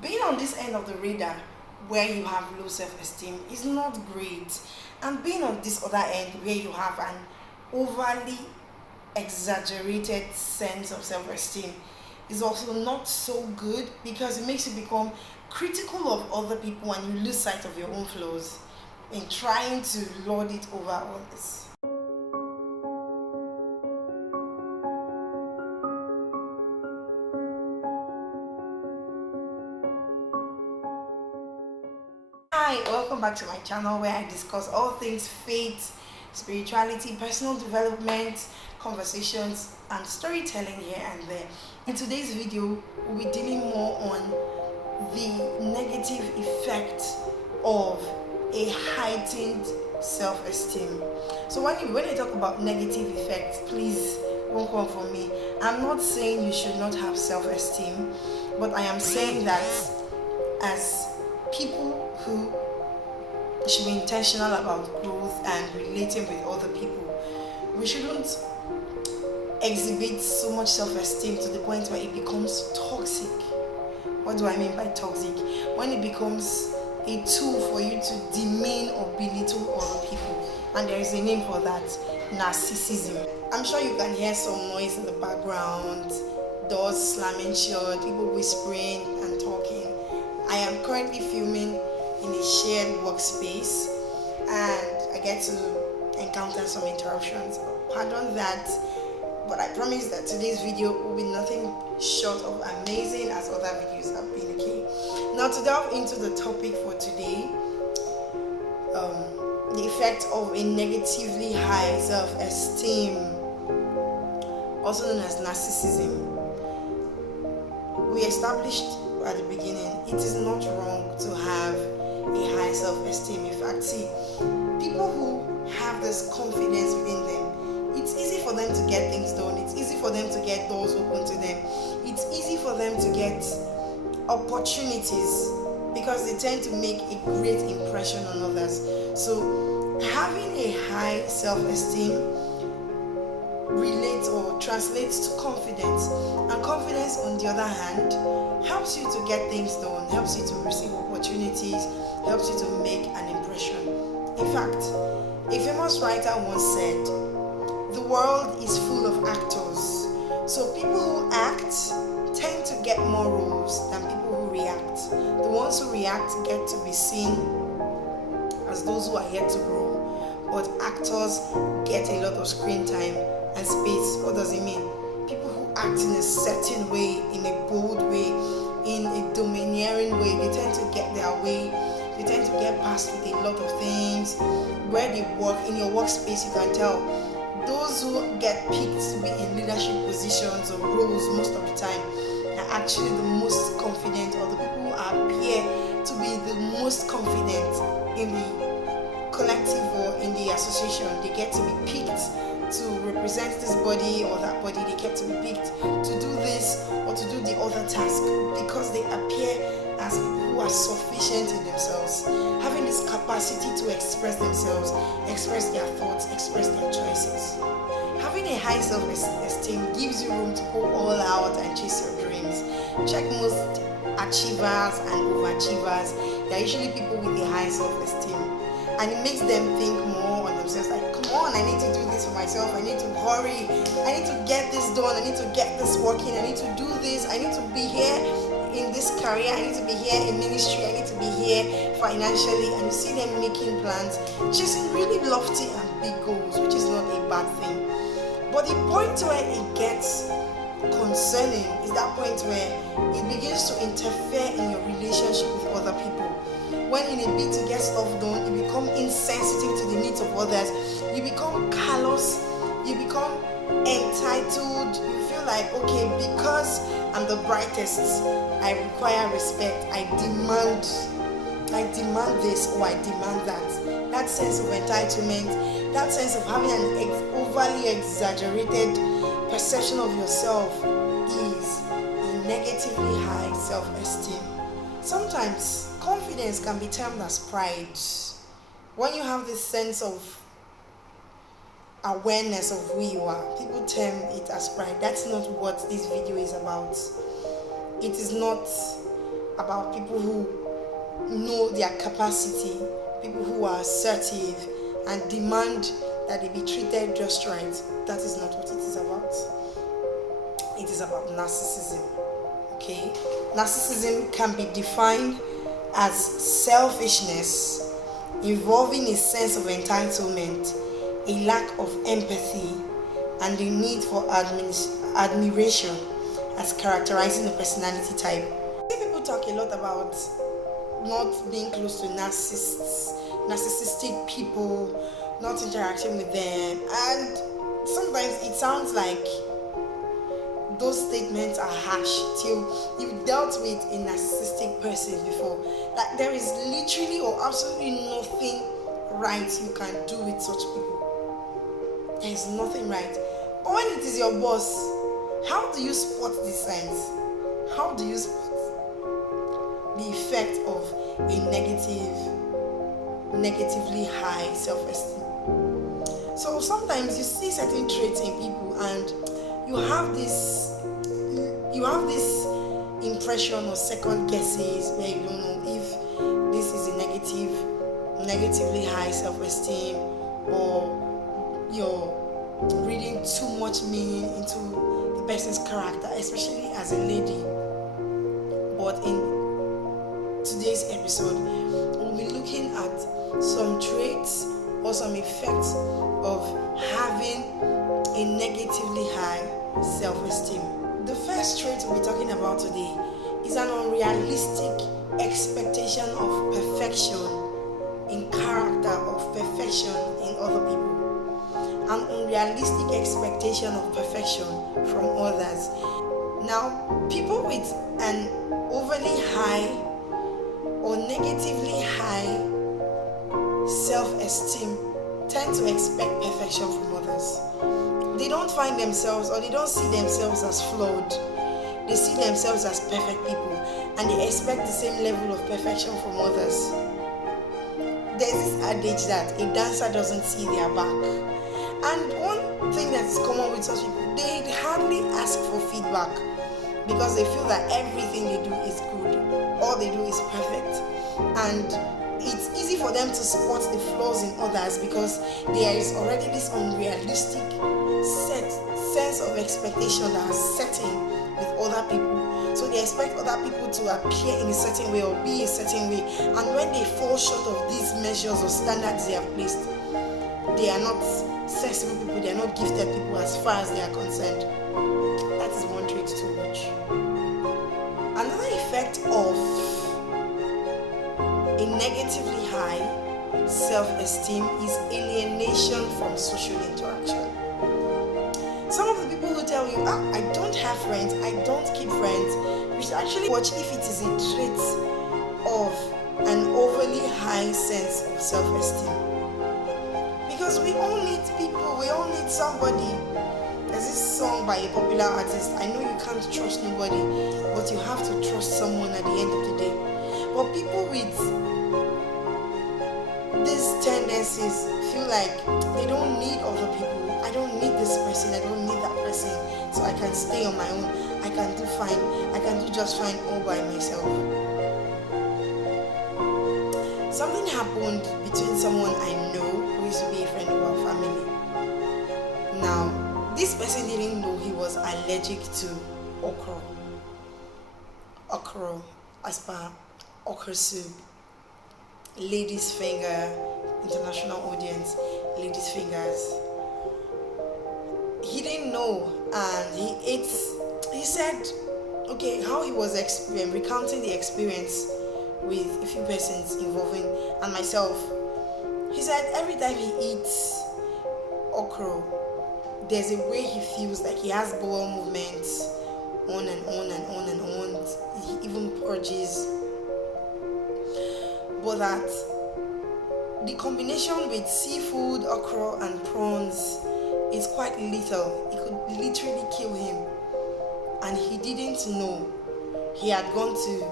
being on this end of the radar where you have low self-esteem is not great, and being on this other end where you have an overly exaggerated sense of self-esteem is also not so good, because it makes you become critical of other people and you lose sight of your own flaws in trying to lord it over others. Hi, welcome back to my channel where I discuss all things faith, spirituality, personal development, conversations, and storytelling here and there. In today's video, we'll be dealing more on the negative effect of a heightened self-esteem. So when you talk about negative effects, please don't come for me. I'm not saying you should not have self-esteem, but I am saying that as people who should be intentional about growth and relating with other people, we shouldn't exhibit so much self-esteem to the point where it becomes toxic. What do I mean by toxic? When it becomes a tool for you to demean or belittle other people, and there is a name for that: narcissism. I'm sure you can hear some noise in the background, doors slamming shut, people whispering and talking. I am currently filming in a shared workspace and I get to encounter some interruptions. Pardon that, but I promise that today's video will be nothing short of amazing, as other videos have been. Okay, now to delve into the topic for today, the effect of a negatively high self-esteem, also known as narcissism. We established at the beginning, it is not wrong to have a high self-esteem. In fact, see, people who have this confidence within them, it's easy for them to get things done. It's easy for them to get doors open to them. It's easy for them to get opportunities because they tend to make a great impression on others. So having a high self-esteem relates or translates to confidence, and confidence on the other hand helps you to get things done, helps you to receive opportunities, helps you to make an impression. In fact, a famous writer once said, the world is full of actors, so people who act tend to get more roles than people who react. The ones who react get to be seen as those who are yet to grow, but actors get a lot of screen time and space. What does it mean? People who act in a certain way, in a bold way, in a domineering way, they tend to get their way, they tend to get past with a lot of things. Where they work, in your workspace, you can tell those who get picked to be in leadership positions or roles most of the time are actually the most confident, or the people who appear to be the most confident in the collective or in the association. They get to be picked to represent this body or that body. They get to be picked to do this or to do the other task because they appear as people who are sufficient in themselves, having this capacity to express themselves, express their thoughts, express their choices. Having a high self-esteem gives you room to go all out and chase your dreams. Check most achievers and overachievers. They are usually people with a high self-esteem, and it makes them think more on themselves, like, come on, I need to do this for myself, I need to hurry, I need to get this done, I need to get this working, I need to do this, I need to be here in this career, I need to be here in ministry, I need to be here financially. And you see them making plans, chasing really lofty and big goals, which is not a bad thing. But the point where it gets concerning is that point where it begins to interfere in your relationship with other people. When in a bid to get stuff done, you become insensitive to the needs of others, you become callous, you become entitled, you feel like, okay, because I'm the brightest, I require respect, I demand this or I demand that. That sense of entitlement, that sense of having an overly exaggerated perception of yourself is a negatively high self-esteem. Sometimes confidence can be termed as pride. When you have this sense of awareness of who you are, people term it as pride. That's not what this video is about. It is not about people who know their capacity, people who are assertive and demand that they be treated just right. That is not what it is about. It is about narcissism. Okay? Narcissism can be defined as selfishness involving a sense of entitlement, a lack of empathy, and the need for admiration as characterizing a personality type. People talk a lot about not being close to narcissistic people, not interacting with them, and sometimes it sounds like those statements are harsh till you've dealt with a narcissistic person before. Like, there is literally or absolutely nothing right you can do with such people. There is nothing right. But when it is your boss, how do you spot these signs? How do you spot the effect of a negatively high self-esteem? So sometimes you see certain traits in people and you have this impression or second guesses where you don't know if this is a negatively high self-esteem, or you're reading too much meaning into the person's character, especially as a lady. But in today's episode, we'll be looking at some traits or some effects of having a negatively high self-esteem. The first trait we'll be talking about today is an unrealistic expectation of perfection in character, of perfection in other people. An unrealistic expectation of perfection from others. Now, people with an overly high or negatively high self-esteem tend to expect perfection from others. They don't find themselves, or they don't see themselves as flawed. They see themselves as perfect people, and they expect the same level of perfection from others. There's this adage that a dancer doesn't see their back. And one thing that is common with such people, they hardly ask for feedback because they feel that everything they do is good. All they do is perfect. And it's easy for them to spot the flaws in others because there is already this unrealistic sense of expectation that is setting with other people. So they expect other people to appear in a certain way or be a certain way. And when they fall short of these measures or standards they have placed, they are not sensible people, they are not gifted people as far as they are concerned. That is one trait too much. Another effect of a negatively high self-esteem is alienation from social interaction. Some of the people who tell you, I don't have friends, I don't keep friends, you should actually watch if it is a trait of an overly high sense of self-esteem. Because we all need people, we all need somebody. There's this song by a popular artist, I know you can't trust nobody, but you have to trust someone at the end of the day. But people with these tendencies feel like they don't need other people. I don't need this person, I don't need that person, so I can stay on my own. I can do fine, I can do just fine all by myself. Something happened between someone I know who used to be a friend of our family. Now, this person didn't know he was allergic to okra. Okra, as per okra soup, lady's finger, international audience, lady's fingers. He didn't know, and he said, okay, how he was recounting the experience with a few persons involving and myself. He said every time he eats okra, there's a way he feels, like he has bowel movements on and on and on and on. He even purges. But that the combination with seafood, okra and prawns is quite lethal. It could literally kill him. And he didn't know. He had gone to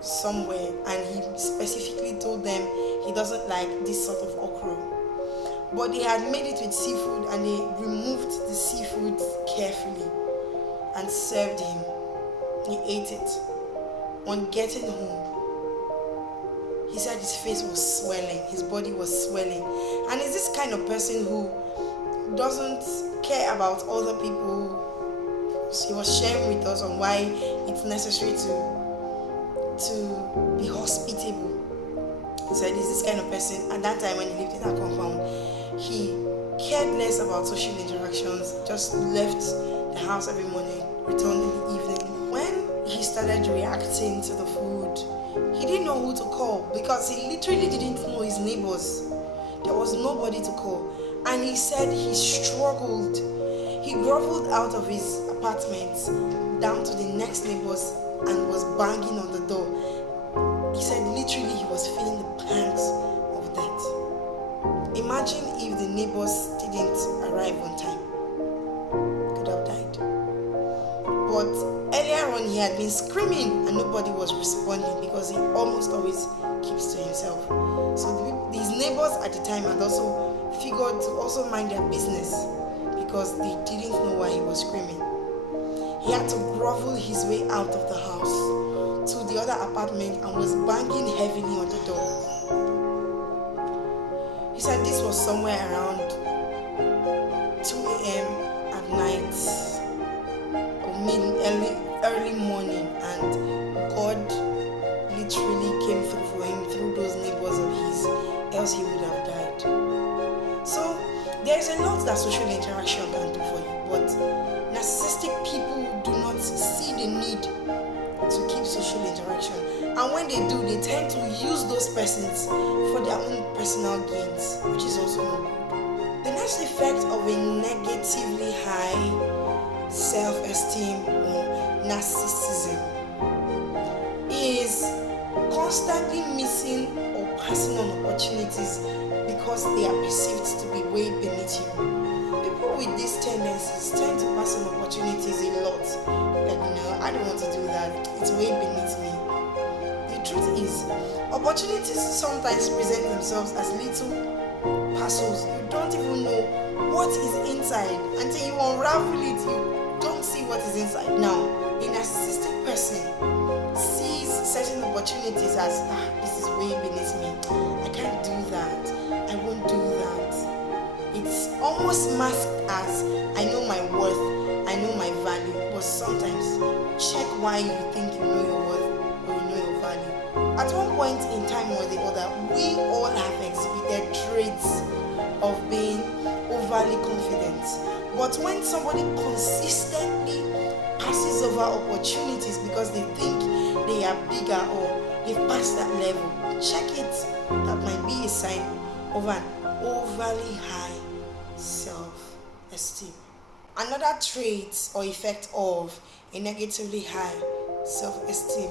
somewhere and he specifically told them he doesn't like this sort of okra. But they had made it with seafood and they removed the seafood carefully and served him. He ate it. on getting home, he said his face was swelling, his body was swelling. And he's this kind of person who doesn't care about other people. He was sharing with us on why it's necessary to be hospitable. He said he's this kind of person. At that time when he lived in that compound, he cared less about social interactions, just left the house every morning, returned in the evening. When he started reacting to the food, he didn't know who to call because he literally didn't know his neighbors. There was nobody to call. And he said he struggled. He groveled out of his apartment down to the next neighbors and was banging on the door. He said literally he was feeling the pangs of death. Imagine if the neighbors didn't arrive on time. Could have died. But earlier on he had been screaming and nobody was responding because he almost always keeps to himself. So these neighbors at the time had also figured to also mind their business because they didn't know why he was screaming. He had to grovel his way out of the house to the other apartment and was banging heavily on the door. He said this was somewhere around 2 a.m. at night or early morning, and God literally came through for him through those neighbors of his, else he would have died. So there is a lot that social interaction can do for you, but narcissistic people do not see the need to keep social interaction, and when they do, they tend to use those persons for their own personal gains, which is also not good. The next effect of a negatively high self-esteem or narcissism is constantly missing or passing on opportunities because they are perceived to be way beneath you. People with these tendencies tend to pass on opportunities a lot. Like, no, I don't want to do that. It's way beneath me. The truth is, opportunities sometimes present themselves as little parcels. You don't even know what is inside until you unravel it. You don't see what is inside. Now, a narcissistic person sees certain opportunities as this is way beneath me. I can't do that. I won't do that. It's almost masked as I know my worth, I know my value. But sometimes check why you think you know your worth or you know your value. At one point in time or the other, we all have exhibited traits of being overly confident. But when somebody consistently passes over opportunities because they think they are bigger or they've passed that level, check it. That might be a sign of an overly high self-esteem. Another trait or effect of a negatively high self-esteem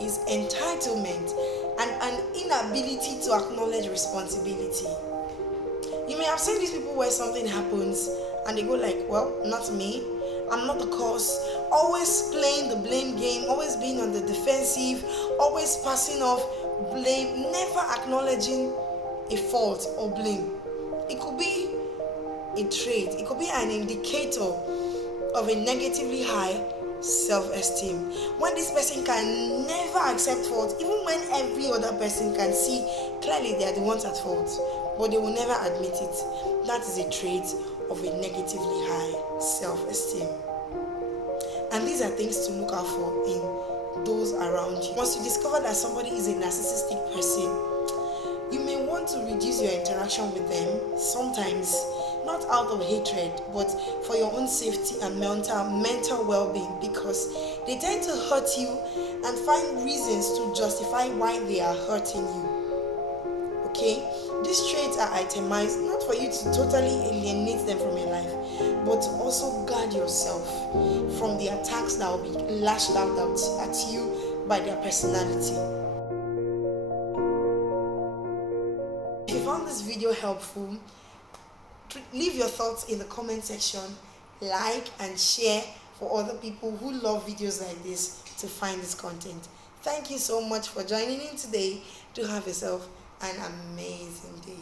is entitlement and an inability to acknowledge responsibility. You may have seen these people where something happens and they go like, well, not me, I'm not the cause. Always playing the blame game, always being on the defensive, always passing off blame, never acknowledging a fault or blame. It could be a trait, it could be an indicator of a negatively high self-esteem. When this person can never accept fault, even when every other person can see clearly they are the ones at fault, but they will never admit it. That is a trait of a negatively high self-esteem. And these are things to look out for in those around you. Once you discover that somebody is a narcissistic person, you may want to reduce your interaction with them, sometimes not out of hatred, but for your own safety and mental well-being, because they tend to hurt you and find reasons to justify why they are hurting you. Okay? These traits are itemized not for you to totally alienate them from your life, but to also guard yourself from the attacks that will be lashed out at you by their personality. If you found this video helpful, leave your thoughts in the comment section, like and share for other people who love videos like this to find this content. Thank you so much for joining in today. Do have yourself an amazing day.